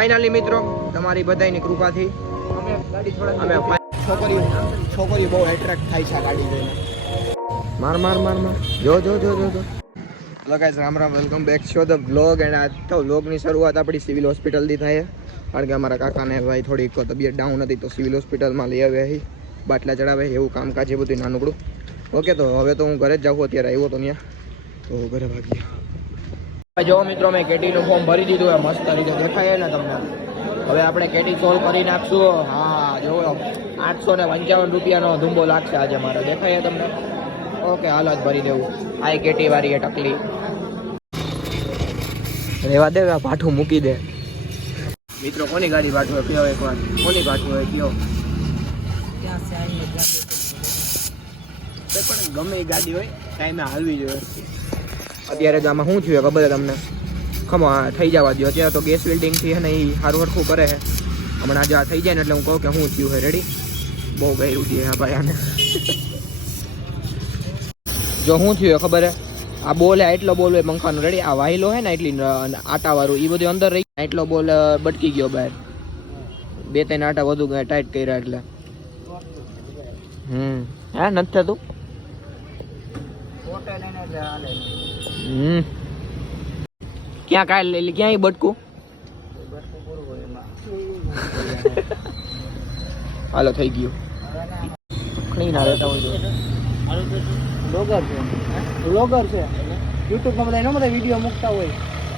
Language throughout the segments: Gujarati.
ફાઇનલી મિત્રો તમારી બધાની કૃપાથી અમે છોકરીઓ બહુ એટ્રેક્ટ થાય છે આ ગાડી જોઈને. માર જો hello guys, Ram welcome back to the vlog. And આજ તો વ્લોગની શરૂઆત આપણી સિવિલ હોસ્પિટલથી થાય, કારણ કે અમારા કાકાને ભાઈ થોડીક તબિયત ડાઉન હતી તો સિવિલ હોસ્પિટલમાં લઈ આવ્યા છે, બાટલા ચડાવે એવું કામકાજ એ બધું નાનકડું. ઓકે, તો હવે તો હું ઘરે જ જાઉં, અત્યારે આવ્યો તો ત્યાં, તો ઘરે ભાગીએ. જો મિત્રો મેં કેટીનું ફોર્મ ભરી દીધું, મસ્ત રીતે દેખાય ને તમને. હવે આપણે કેટી સોલ્વ કરી નાખશું. હા જો 855 રૂપિયાનો ધુંબો લાગશે આજે મારે, દેખાય તમને? ઓકે, હાલ જ ભરી દેવું. આ કેટી વાળી એ ટકલી રેવા દે, પાઠું મૂકી દે. મિત્રો કોની ગાડી પાઠું હોય કયો એકવાર, કોની પાઠું હોય કયો? પણ ગમે એ ગાડી હોય ટાઈમે હાલવી જોઈએ. અત્યારે જ આમાં શું થયું ખબર છે તમને? ખમો થઈ જવા દો, અત્યારે તો ગેસ વેલ્ડિંગથી છે ને એ સારું હરખું કરે છે. હમણાં આજે આ થઈ જાય ને એટલે હું કહું કે શું થયું છે. રેડી? બહુ ગયરું છે હા ભાઈ આને. જો શું થયું ખબર હે, આ બોલ એટલો બોલ હોય પંખાનો, રેડી? આ વાહિલો હે ને એટલી આટાવાળું એ બધું અંદર રહી, એટલો બોલ બટકી ગયો બહાર. 2-3 આટા વધુ ટાઈટ કર્યા એટલે. હા નથી થતું. ક્યાં કાંઈ ક્યાં બટકું? હાલો થઈ ગયું. ખણી ના રહેતા હોય બ્લોગર છે યુટ્યુબમાં બધા એનો બધા વિડીયો મૂકતા હોય,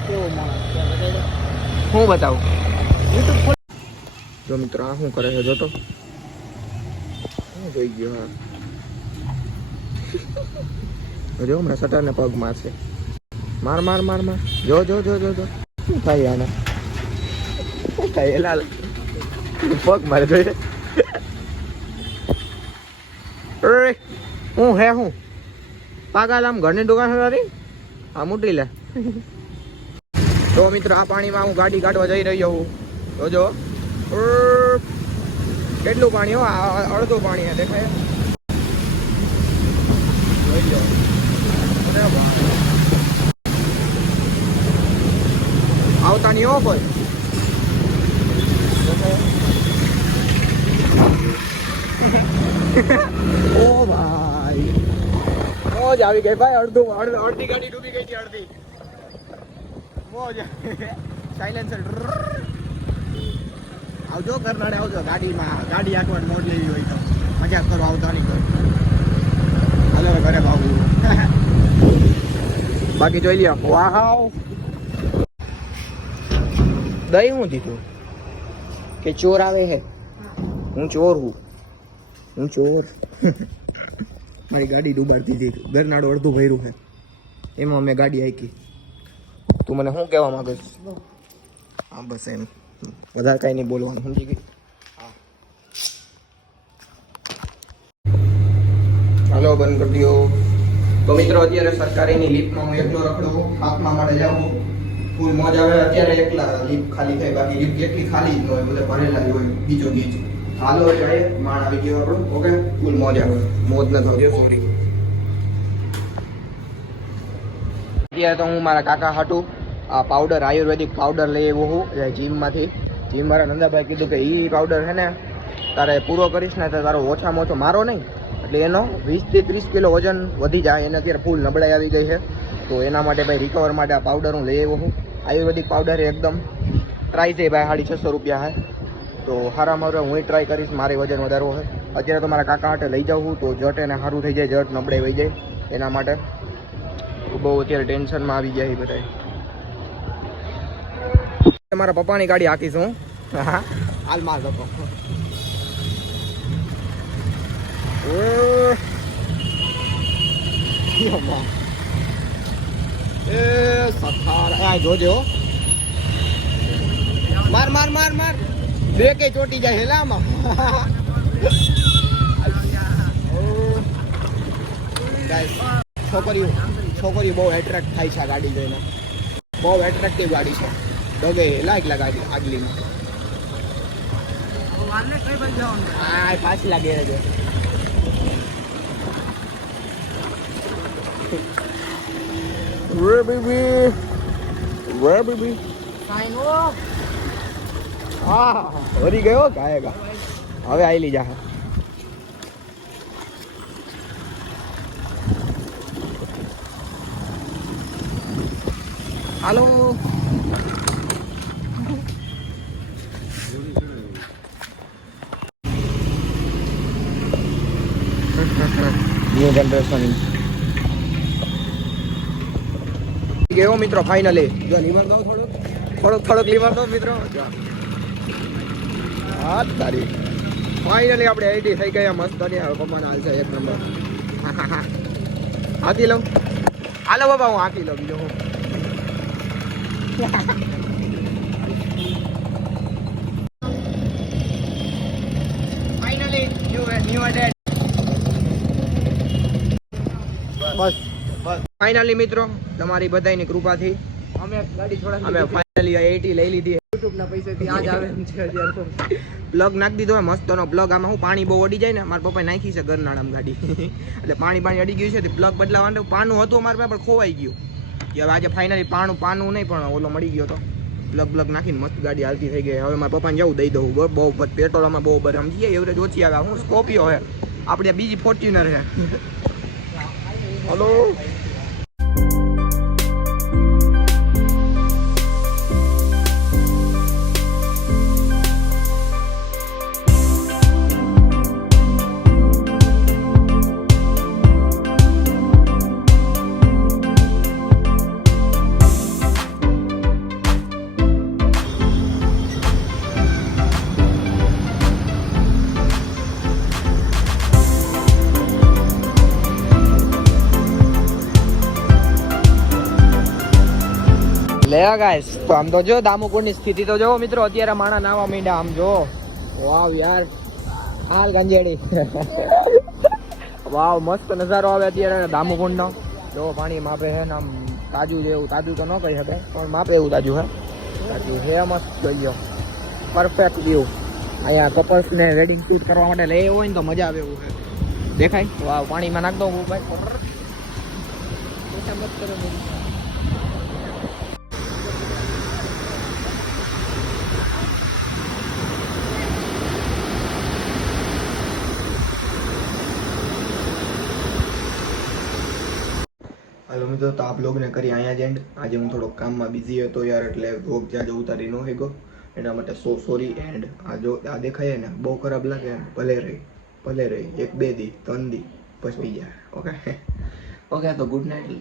કેવો માણસ. હું બતાવું યુટ્યુબ. જો મિત્રો આ શું કરે છે જોતો, હું જોઈ ગયો. હા જો હમણાં સટરને પગ મારશે. માર જો શું થાય આને? શું થાય લાલ પગ મારે જોઈ. હું હે હું પાગલ આમ ઘરની દુકાન હતી આ મૂટી લે. તો મિત્રો આ પાણીમાં હું ગાડી કાઢવા જઈ રહ્યો હું. તો જો કેટલું પાણી હો, અડધું પાણી દેખાય. આવતા નહીં હો કોઈ. ઓ ભાઈ મોજ આવી ગઈ ભાઈ. અડધી ગાડી ડૂબી ગઈ હતી, અડધી. મોજ સાયલેન્સર. આવજો કરનાળે આવજો ગાડીમાં, ગાડી આંકવાની મોજ લેવી હોય તો મજાક કરો, આવતા નહીં કરો. હાલો ઘરે ભાવું. બાકી જોઈ લ્યો. વાહ દહીં હું દીધું કે ચોર આવે હે? હું ચોર મારી ગાડી ડૂબાડતી હતી, ગરનાળું અડધું ભર્યું છે, એમાં મેં ગાડી હાંકી. તું મને શું કહેવા માંગે છે? હા બસ એમ, વધારે કાંઈ નહીં બોલવાનું, સમજી ગઈ? ચાલો બંધ કરી દો. તો મિત્રો અત્યારે સરકારીની લિફ્ટમાં હું એકલો રખડું, હાથમાં મળે જાઉં, ફૂલ મોજ આવે. અત્યારે એકલા લિફ્ટ ખાલી થાય, બાકી લિફ્ટ એટલી ખાલી જ ન હોય, બધા ભરેલા હોય બીજો ગીચ. હાલો ચડે, માણ આવી ગયો આપણું. ઓકે, ફૂલ મોજ આવે. મોજ ન થયો, સોરી. અત્યારે તો હું મારા કાકા હાટું આ પાવડર, આયુર્વેદિક પાવડર લઈ આવ્યો હું જીમમાંથી. જીમવાળા નંદાભાઈ કીધું કે એ પાવડર છે ને તારે પૂરો કરીશ ને તો તારો ઓછામાં ઓછો મારો નહીં એટલે એનો 20 થી 30 કિલો વજન વધી જાય. એને અત્યારે ફૂલ નબળાઈ આવી ગઈ છે, તો એના માટે ભાઈ રિકવર માટે આ પાવડર હું લઈ આવ્યો છું. આયુર્વેદિક પાવડર એકદમ પ્રાઇસ છે ભાઈ 650 રૂપિયા છે. તો હારામાં હું ટ્રાય કરીશ, મારે વજન વધારવો છે. અત્યારે તો મારા કાકા હાટે લઈ જાઉં છું, તો જટ એને સારું થઈ જાય, જટ નબળાઈ વહી જાય. એના માટે બહુ અત્યારે ટેન્શનમાં આવી ગયા છે બધા. મારા પપ્પાની ગાડી હાકીશું. હા હાલ માર પપ્પા. એ સખાર જોજો, માર બે કે ચોટી જાય હેલામાં. છોકરીઓ બહુ એટ્રેક્ટ થાય છે આ ગાડી જોઈને, બહુ એટ્રેક્ટિવ ગાડી છે. ડોગે હેલા ગાડી આગલીમાં. હા પાછી લાગે છે. Where baby? Fine off. હા વરી ગયો ગાયગા હવે આઈલી જા હાલો ન્યુ જનરેશન ગયો મિત્રો ફાઇનલી જો લીવર દો થોડોક લીવર દો મિત્રો હા તારી ફાઇનલી આપણે આઈડી થઈ ગયા મસ્ત બની હવે પપ્પાના હાલ છે એક નંબર હાકી લઉં હાલો બાબા હું હાકી લઉં બીજો હું ફાઇનલી ન્યુ એડેડ બસ ફાઇનલી મિત્રો તમારી બધાની કૃપાથી અમે ફાઇનલી 80 લઈ લીધી YouTube ના પૈસાથી આજ આવે છે બ્લોગ નાખી દીધો હે મસ્તનો બ્લોગ આમાં હું પાણી બહુ અડી જાય ને મારા પપ્પાએ નાખી છે ગરનાળામાં ગાડી એટલે પાણી અડી ગયું છે બ્લોગ બદલાવાનું પાનું હતું અમારા પાસે પણ ખોવાઈ ગયું કે હવે આજે ફાઇનલી પાનું નહીં પણ ઓલો મળી ગયો તો બ્લોગ નાખીને મસ્ત ગાડી હાલતી થઈ ગઈ હવે મારા પપ્પાને જવું દઈ દઉં બહુ પેટ્રોલમાં બહુ બર સમજીએ એવરેજ ઓછી આવે હું સ્કોર્પિયો હે આપણે બીજી ફોર્ચ્યુનર છે હલો લે ગાઈસ તો આમ તો જો દામુકુંડની સ્થિતિ તો જો મિત્રો અત્યારે માણા નાવા માંડ્યા આમ જો વાવ યાર હાલ ગંજેડી વાવ મસ્ત નજારો આવે અત્યારે દામુકુંડનો જો પાણી માપે છે ને આમ તાજું જેવું તાજું તો ન કહી શકાય પણ માપે એવું તાજું હે તાજું હે મસ્ત જોઈ લો પરફેક્ટ વ્યૂ અહીંયા કપલ્સને વેડિંગ શૂટ કરવા માટે લે હોય ને તો મજા આવે એવું છે દેખાય વાવ પાણીમાં નાખ દો હું ભાઈ મત કરો હાલો મિત્રો તો આ બ્લોગને કરી અહીંયા જ એન્ડ આજે હું થોડોક કામમાં બિઝી હતો યાર એટલે બ્લોગ જ્યાં જો ઉતારી ન શક્યો એના માટે સોરી એન્ડ આ દેખાય ને બહુ ખરાબ લાગે ભલે રહી 1-2 દી 3 દી પછી જાય ઓકે તો good night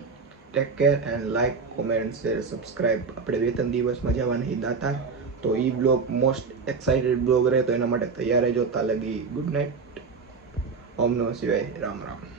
take care and like comment share subscribe આપણે 2-3 દિવસમાં જવા નહીં દાતા તો એ બ્લોગ મોસ્ટ એક્સાઇટેડ બ્લોગ રહે તો એના માટે તૈયાર રહેજો તા લગી ગુડ નાઇટ ઓમ નમઃ શિવાય રામ રામ